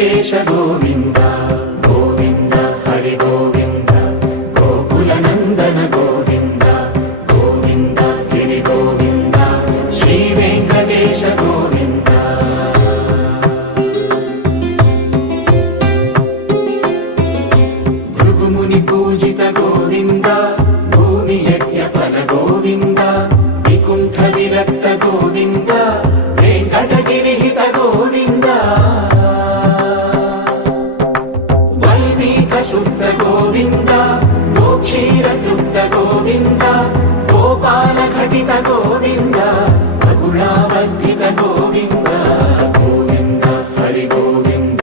వెంకటేశ గోవింద గోవింద హరి గోవింద గోకుల నందన గోవింద గోవింద గిరి గోవింద శ్రీ వెంకటేశ గోవింద భృగుముని పూజిత గోవింద భూమి యజ్ఞ ఫల గోవింద వికుంఠ విరక్త గోవింద వెంకటగిరిహిత గోవింద వల్మీక శుద్ధ గోవింద గోక్షీర తృప్త గోవింద గోపాల ఘటిత గోవింద